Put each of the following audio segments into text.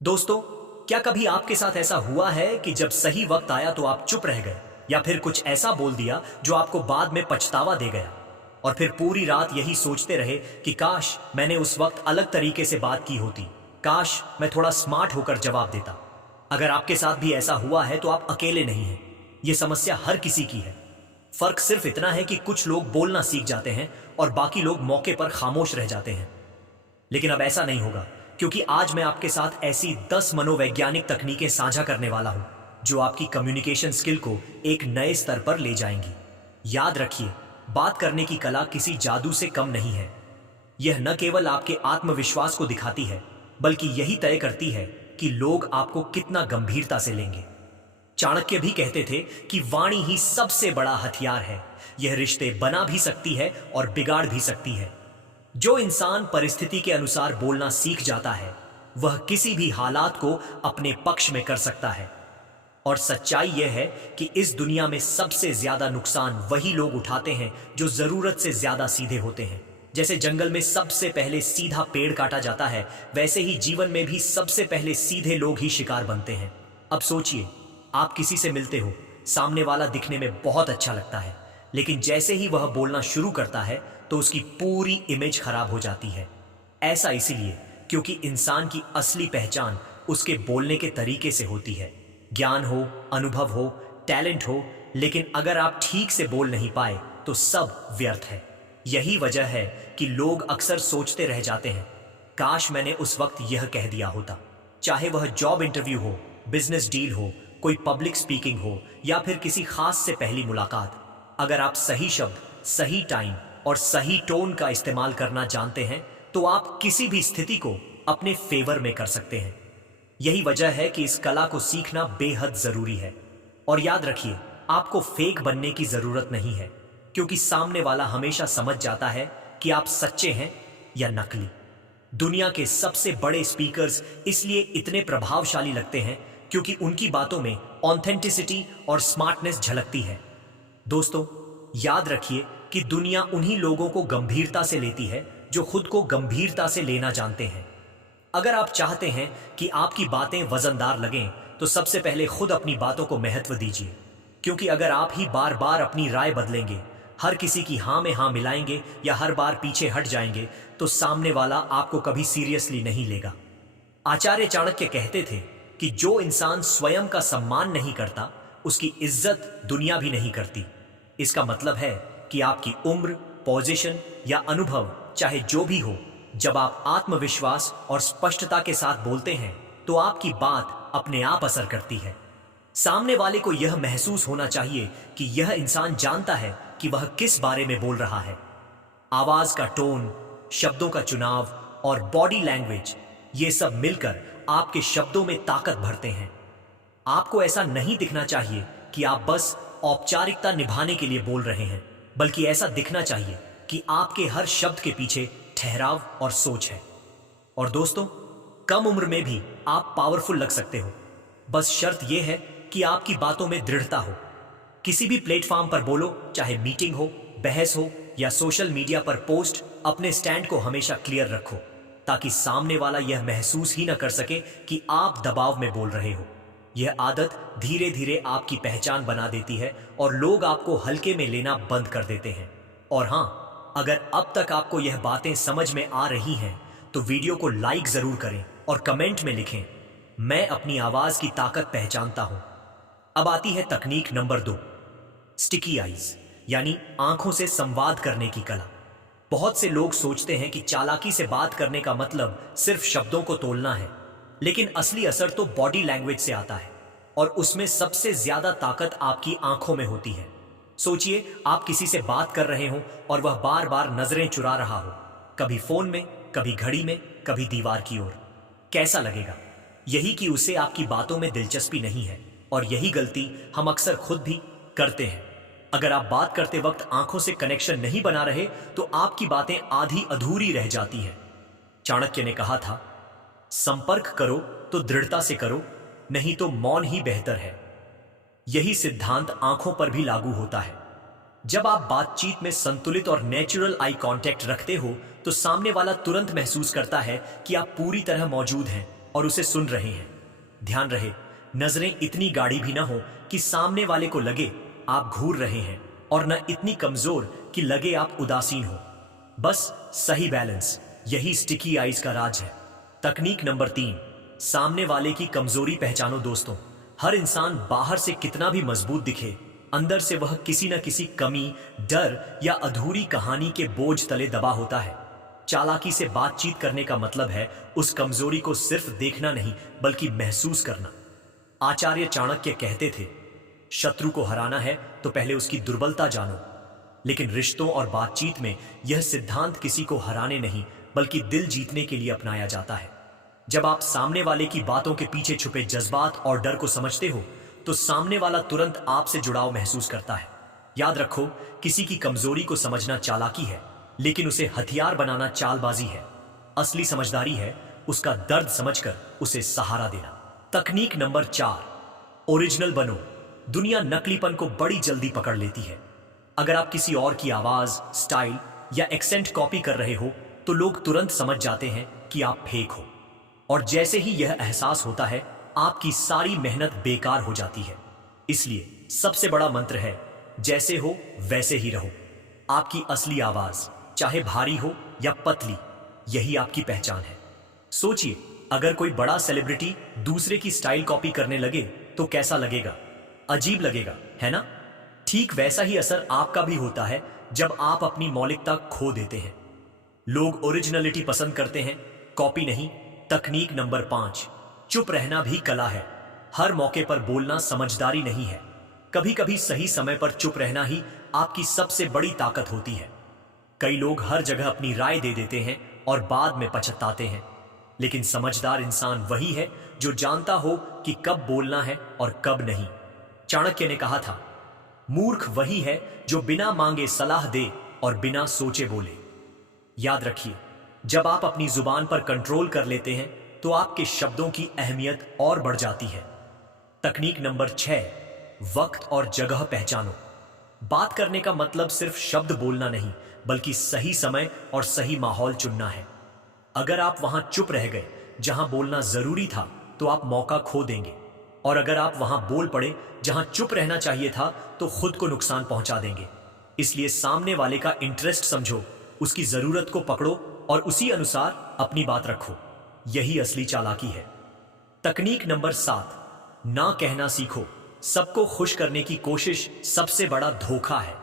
दोस्तों, क्या कभी आपके साथ ऐसा हुआ है कि जब सही वक्त आया तो आप चुप रह गए या फिर कुछ ऐसा बोल दिया जो आपको बाद में पछतावा दे गया और फिर पूरी रात यही सोचते रहे कि काश मैंने उस वक्त अलग तरीके से बात की होती, काश मैं थोड़ा स्मार्ट होकर जवाब देता। अगर आपके साथ भी ऐसा हुआ है तो आप अकेले नहीं हैं। ये समस्या हर किसी की है। फर्क सिर्फ इतना है कि कुछ लोग बोलना सीख जाते हैं और बाकी लोग मौके पर खामोश रह जाते हैं। लेकिन अब ऐसा नहीं होगा, क्योंकि आज मैं आपके साथ ऐसी 10 मनोवैज्ञानिक तकनीकें साझा करने वाला हूं जो आपकी कम्युनिकेशन स्किल को एक नए स्तर पर ले जाएंगी। याद रखिए, बात करने की कला किसी जादू से कम नहीं है। यह न केवल आपके आत्मविश्वास को दिखाती है, बल्कि यही तय करती है कि लोग आपको कितना गंभीरता से लेंगे। चाणक्य भी कहते थे कि वाणी ही सबसे बड़ा हथियार है। यह रिश्ते बना भी सकती है और बिगाड़ भी सकती है। जो इंसान परिस्थिति के अनुसार बोलना सीख जाता है, वह किसी भी हालात को अपने पक्ष में कर सकता है। और सच्चाई यह है कि इस दुनिया में सबसे ज्यादा नुकसान वही लोग उठाते हैं जो जरूरत से ज्यादा सीधे होते हैं। जैसे जंगल में सबसे पहले सीधा पेड़ काटा जाता है, वैसे ही जीवन में भी सबसे पहले सीधे लोग ही शिकार बनते हैं। अब सोचिए, आप किसी से मिलते हो, सामने वाला दिखने में बहुत अच्छा लगता है, लेकिन जैसे ही वह बोलना शुरू करता है तो उसकी पूरी इमेज खराब हो जाती है। ऐसा इसीलिए क्योंकि इंसान की असली पहचान उसके बोलने के तरीके से होती है। ज्ञान हो, अनुभव हो, टैलेंट हो, लेकिन अगर आप ठीक से बोल नहीं पाए तो सब व्यर्थ है। यही वजह है कि लोग अक्सर सोचते रह जाते हैं, काश मैंने उस वक्त यह कह दिया होता। चाहे वह जॉब इंटरव्यू हो, बिजनेस डील हो, कोई पब्लिक स्पीकिंग हो या फिर किसी खास से पहली मुलाकात। अगर आप सही शब्द, सही टाइम और सही टोन का इस्तेमाल करना जानते हैं तो आप किसी भी स्थिति को अपने फेवर में कर सकते हैं। यही वजह है कि इस कला को सीखना बेहद जरूरी है। और याद रखिए, आपको फेक बनने की जरूरत नहीं है, क्योंकि सामने वाला हमेशा समझ जाता है कि आप सच्चे हैं या नकली। दुनिया के सबसे बड़े स्पीकर्स इसलिए इतने प्रभावशाली लगते हैं क्योंकि उनकी बातों में ऑथेंटिसिटी और स्मार्टनेस झलकती है। दोस्तों, याद रखिए कि दुनिया उन्हीं लोगों को गंभीरता से लेती है जो खुद को गंभीरता से लेना जानते हैं। अगर आप चाहते हैं कि आपकी बातें वजनदार लगें, तो सबसे पहले खुद अपनी बातों को महत्व दीजिए, क्योंकि अगर आप ही बार बार अपनी राय बदलेंगे, हर किसी की हाँ में हाँ मिलाएंगे या हर बार पीछे हट जाएंगे, तो सामने वाला आपको कभी सीरियसली नहीं लेगा। आचार्य चाणक्य कहते थे कि जो इंसान स्वयं का सम्मान नहीं करता, उसकी इज्जत दुनिया भी नहीं करती। इसका मतलब है कि आपकी उम्र, पोजीशन या अनुभव चाहे जो भी हो, जब आप आत्मविश्वास और स्पष्टता के साथ बोलते हैं तो आपकी बात अपने आप असर करती है। सामने वाले को यह महसूस होना चाहिए कि यह इंसान जानता है कि वह किस बारे में बोल रहा है। आवाज का टोन, शब्दों का चुनाव और बॉडी लैंग्वेज, ये सब मिलकर आपके शब्दों में ताकत भरते हैं। आपको ऐसा नहीं दिखना चाहिए कि आप बस औपचारिकता निभाने के लिए बोल रहे हैं, बल्कि ऐसा दिखना चाहिए कि आपके हर शब्द के पीछे ठहराव और सोच है। और दोस्तों, कम उम्र में भी आप पावरफुल लग सकते हो। बस शर्त यह है कि आपकी बातों में दृढ़ता हो। किसी भी प्लेटफॉर्म पर बोलो, चाहे मीटिंग हो, बहस हो या सोशल मीडिया पर पोस्ट, अपने स्टैंड को हमेशा क्लियर रखो, ताकि सामने वाला यह महसूस ही न कर सके कि आप दबाव में बोल रहे हो। यह आदत धीरे धीरे आपकी पहचान बना देती है और लोग आपको हल्के में लेना बंद कर देते हैं। और हाँ, अगर अब तक आपको यह बातें समझ में आ रही हैं, तो वीडियो को लाइक जरूर करें और कमेंट में लिखें, मैं अपनी आवाज की ताकत पहचानता हूं। अब आती है तकनीक नंबर 2, स्टिकी आईज, यानी आंखों से संवाद करने की कला। बहुत से लोग सोचते हैं कि चालाकी से बात करने का मतलब सिर्फ शब्दों को तोलना है, लेकिन असली असर तो बॉडी लैंग्वेज से आता है और उसमें सबसे ज्यादा ताकत आपकी आंखों में होती है। सोचिए, आप किसी से बात कर रहे हो और वह बार बार नजरें चुरा रहा हो, कभी फोन में, कभी घड़ी में, कभी दीवार की ओर। कैसा लगेगा? यही कि उसे आपकी बातों में दिलचस्पी नहीं है, और यही गलती हम अक्सर खुद भी करते हैं। अगर आप बात करते वक्त आंखों से कनेक्शन नहीं बना रहे तो आपकी बातें आधी अधूरी रह जाती हैं। चाणक्य ने कहा था, संपर्क करो तो दृढ़ता से करो, नहीं तो मौन ही बेहतर है। यही सिद्धांत आंखों पर भी लागू होता है। जब आप बातचीत में संतुलित और नेचुरल आई कांटेक्ट रखते हो तो सामने वाला तुरंत महसूस करता है कि आप पूरी तरह मौजूद हैं और उसे सुन रहे हैं। ध्यान रहे, नजरें इतनी गाढ़ी भी ना हो कि सामने वाले को लगे आप घूर रहे हैं, और न इतनी कमजोर कि लगे आप उदासीन हो। बस सही बैलेंस, यही स्टिकी आइज का राज है। तकनीक नंबर 3, सामने वाले की कमजोरी पहचानो। दोस्तों, हर इंसान बाहर से कितना भी मजबूत दिखे, अंदर से वह किसी न किसी कमी, डर या अधूरी कहानी के बोझ तले दबा होता है। चालाकी से बातचीत करने का मतलब है उस कमजोरी को सिर्फ देखना नहीं बल्कि महसूस करना। आचार्य चाणक्य कहते थे, शत्रु को हराना है तो पहले उसकी दुर्बलता जानो। लेकिन रिश्तों और बातचीत में यह सिद्धांत किसी को हराने नहीं बल्कि दिल जीतने के लिए अपनाया जाता है। जब आप सामने वाले की बातों के पीछे छुपे जज्बात और डर को समझते हो तो सामने वाला तुरंत आपसे जुड़ाव महसूस करता है। याद रखो, किसी की कमजोरी को समझना चालाकी है, लेकिन उसे हथियार बनाना चालबाजी है। असली समझदारी है उसका दर्द समझकर उसे सहारा देना। तकनीक नंबर 4, ओरिजिनल बनो। दुनिया नकलीपन को बड़ी जल्दी पकड़ लेती है। अगर आप किसी और की आवाज, स्टाइल या एक्सेंट कॉपी कर रहे हो तो लोग तुरंत समझ जाते हैं कि आप फेक हो, और जैसे ही यह एहसास होता है आपकी सारी मेहनत बेकार हो जाती है। इसलिए सबसे बड़ा मंत्र है, जैसे हो वैसे ही रहो। आपकी असली आवाज चाहे भारी हो या पतली, यही आपकी पहचान है। सोचिए, अगर कोई बड़ा सेलिब्रिटी दूसरे की स्टाइल कॉपी करने लगे तो कैसा लगेगा? अजीब लगेगा, है ना? ठीक वैसा ही असर आपका भी होता है जब आप अपनी मौलिकता खो देते हैं। लोग ओरिजिनलिटी पसंद करते हैं, कॉपी नहीं। तकनीक नंबर 5, चुप रहना भी कला है। हर मौके पर बोलना समझदारी नहीं है। कभी कभी सही समय पर चुप रहना ही आपकी सबसे बड़ी ताकत होती है। कई लोग हर जगह अपनी राय दे देते हैं और बाद में पछताते हैं, लेकिन समझदार इंसान वही है जो जानता हो कि कब बोलना है और कब नहीं। चाणक्य ने कहा था, मूर्ख वही है जो बिना मांगे सलाह दे और बिना सोचे बोले। याद रखिए, जब आप अपनी जुबान पर कंट्रोल कर लेते हैं तो आपके शब्दों की अहमियत और बढ़ जाती है। तकनीक नंबर 6, वक्त और जगह पहचानो। बात करने का मतलब सिर्फ शब्द बोलना नहीं बल्कि सही समय और सही माहौल चुनना है। अगर आप वहां चुप रह गए जहां बोलना जरूरी था तो आप मौका खो देंगे, और अगर आप वहां बोल पड़े जहां चुप रहना चाहिए था तो खुद को नुकसान पहुंचा देंगे। इसलिए सामने वाले का इंटरेस्ट समझो, उसकी जरूरत को पकड़ो और उसी अनुसार अपनी बात रखो। यही असली चालाकी है। तकनीक नंबर 7, ना कहना सीखो। सबको खुश करने की कोशिश सबसे बड़ा धोखा है।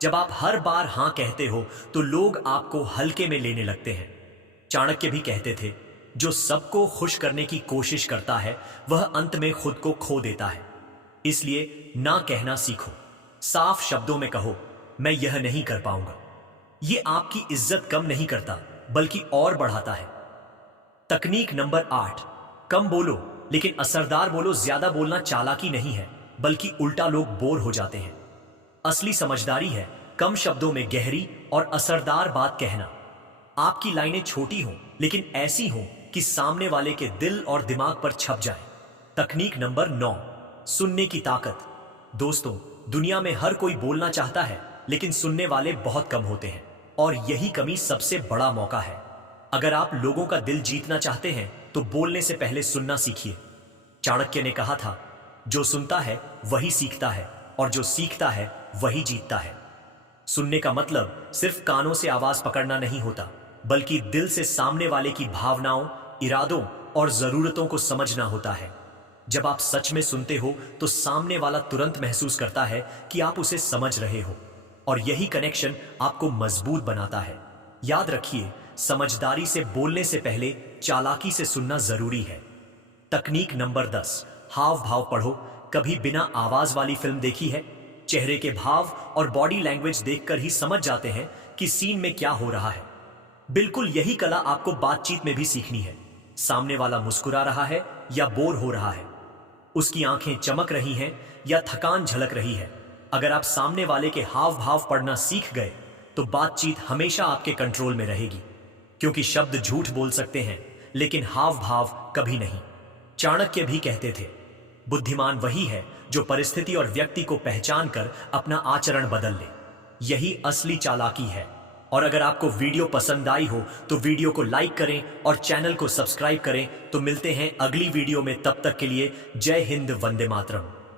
जब आप हर बार हां कहते हो तो लोग आपको हल्के में लेने लगते हैं। चाणक्य भी कहते थे, जो सबको खुश करने की कोशिश करता है वह अंत में खुद को खो देता है। इसलिए ना कहना सीखो। साफ शब्दों में कहो, मैं यह नहीं कर पाऊंगा। यह आपकी इज्जत कम नहीं करता बल्कि और बढ़ाता है। तकनीक नंबर 8, कम बोलो लेकिन असरदार बोलो। ज्यादा बोलना चालाकी नहीं है बल्कि उल्टा लोग बोर हो जाते हैं। असली समझदारी है कम शब्दों में गहरी और असरदार बात कहना। आपकी लाइनें छोटी हों लेकिन ऐसी हों कि सामने वाले के दिल और दिमाग पर छप जाए। तकनीक नंबर 9, सुनने की ताकत। दोस्तों, दुनिया में हर कोई बोलना चाहता है लेकिन सुनने वाले बहुत कम होते हैं, और यही कमी सबसे बड़ा मौका है। अगर आप लोगों का दिल जीतना चाहते हैं तो बोलने से पहले सुनना सीखिए। चाणक्य ने कहा था, जो सुनता है वही सीखता है और जो सीखता है वही जीतता है। सुनने का मतलब सिर्फ कानों से आवाज पकड़ना नहीं होता बल्कि दिल से सामने वाले की भावनाओं, इरादों और जरूरतों को समझना होता है। जब आप सच में सुनते हो तो सामने वाला तुरंत महसूस करता है कि आप उसे समझ रहे हो, और यही कनेक्शन आपको मजबूत बनाता है। याद रखिए, समझदारी से बोलने से पहले चालाकी से सुनना जरूरी है। तकनीक नंबर 10, हाव भाव पढ़ो। कभी बिना आवाज वाली फिल्म देखी है? चेहरे के भाव और बॉडी लैंग्वेज देखकर ही समझ जाते हैं कि सीन में क्या हो रहा है। बिल्कुल यही कला आपको बातचीत में भी सीखनी है। सामने वाला मुस्कुरा रहा है या बोर हो रहा है, उसकी आंखें चमक रही हैं या थकान झलक रही है। अगर आप सामने वाले के हाव भाव पढ़ना सीख गए तो बातचीत हमेशा आपके कंट्रोल में रहेगी, क्योंकि शब्द झूठ बोल सकते हैं लेकिन हाव भाव कभी नहीं। चाणक्य भी कहते थे, बुद्धिमान वही है जो परिस्थिति और व्यक्ति को पहचान कर अपना आचरण बदल ले। यही असली चालाकी है। और अगर आपको वीडियो पसंद आई हो तो वीडियो को लाइक करें और चैनल को सब्सक्राइब करें। तो मिलते हैं अगली वीडियो में, तब तक के लिए जय हिंद, वंदे मातरम।